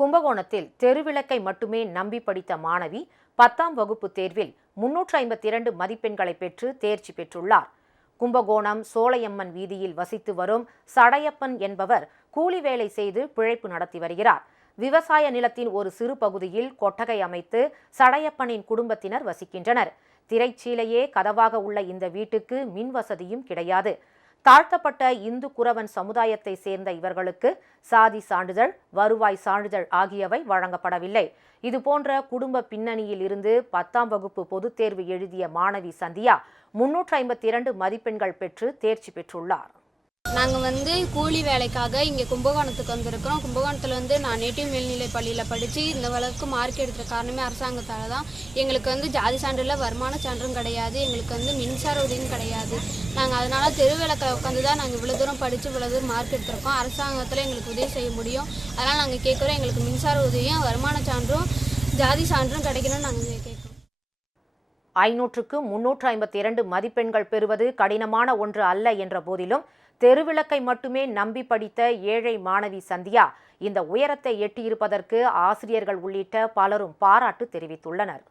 கும்பகோணத்தில் தெருவிளக்கை மட்டுமே நம்பி படித்த மாணவி 10ஆம் வகுப்பு தேர்வில் 352 மதிப்பெண்களை பெற்று தேர்ச்சி பெற்றுள்ளார். கும்பகோணம் சோலையம்மன் வீதியில் வசித்து வரும் சடையப்பன் என்பவர் கூலி வேலை செய்து பிழைப்பு நடத்தி வருகிறார். விவசாய நிலத்தின் ஒரு சிறு பகுதியில் கொட்டகை அமைத்து சடையப்பனின் குடும்பத்தினர் வசிக்கின்றனர். திரைச்சீலையே கதவாக உள்ள இந்த வீட்டுக்கு மின் வசதியும் கிடையாது. தாழ்த்தப்பட்ட இந்து குரவன் சமுதாயத்தை சேர்ந்த இவர்களுக்கு சாதி சான்றிதழ், வருவாய் சான்றிதழ் ஆகியவை வழங்கப்படவில்லை. இதுபோன்ற குடும்ப பின்னணியில் இருந்து 10ஆம் வகுப்பு பொதுத் தேர்வு எழுதிய மாணவி சந்தியா 352 மதிப்பெண்கள் பெற்று தேர்ச்சி பெற்றுள்ளார். நாங்கள் கூலி வேலைக்காக இங்கே கும்பகோணத்துக்கு வந்திருக்கிறோம். கும்பகோணத்தில் நான் நேட்டிவ் மேல்நிலை பள்ளியில் படித்து இந்த அளவுக்கு மார்க் எடுக்கிற காரணமே அரசாங்கத்தால் தான். எங்களுக்கு ஜாதி சான்றில் வருமான சான்றும் கிடையாது, எங்களுக்கு மின்சார உதவியும் கிடையாது. நாங்கள் அதனால் தெருவிளக்கில் உட்காந்து தான் நாங்கள் இவ்வளோ தூரம் படித்து இவ்வளோ தூரம் மார்க் எடுத்திருக்கோம். அரசாங்கத்தில் எங்களுக்கு உதவி செய்ய முடியும். அதனால் நாங்கள் கேட்குறோம், எங்களுக்கு மின்சார உதவியும் வருமான சான்றும் ஜாதி சான்றும் கிடைக்கணும்னு நாங்கள் கேட்குறோம். 500க்கு 352 மதிப்பெண்கள் பெறுவது கடினமான ஒன்று அல்ல என்ற போதிலும் தெருவிளக்கை மட்டுமே நம்பி படித்த ஏழை மாணவி சந்தியா இந்த உயரத்தை எட்டியிருப்பதற்கு ஆசிரியர்கள் உள்ளிட்ட பலரும் பாராட்டு தெரிவித்துள்ளனர்.